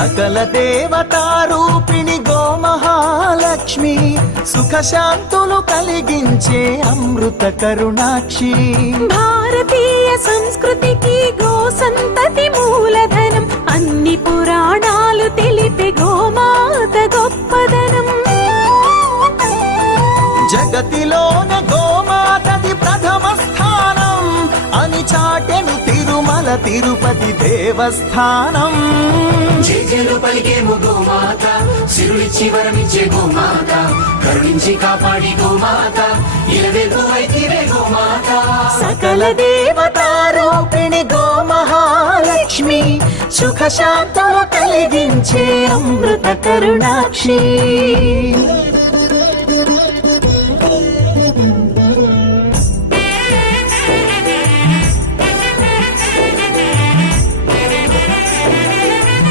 సకల దేవతారూపిణి గోమహాలక్ష్మి సుఖశాంతులు కలిగించే అమృత కరుణాక్షి భారతీయ సంస్కృతికి గో సంతతి మూలధనం అన్ని పురాణాలు తెలిపే గోమాత గొప్పదనం జగతిలోన గోమాతది ప్రథమ స్థానం అని చాటెను తిరుమల తిరుపతి దేవస్థానం జేజేలు పలికేము గోమాత సిరులిచ్చి వరమిచ్చే గోమాత కరుణించి కాపాడి గోమాత ఇలవెల్పు వైతివే గోమాత సకల దేవతారూపిణి గోమహాలక్ష్మి సుఖశాంతులు కలిగించే అమృత కరుణాక్షి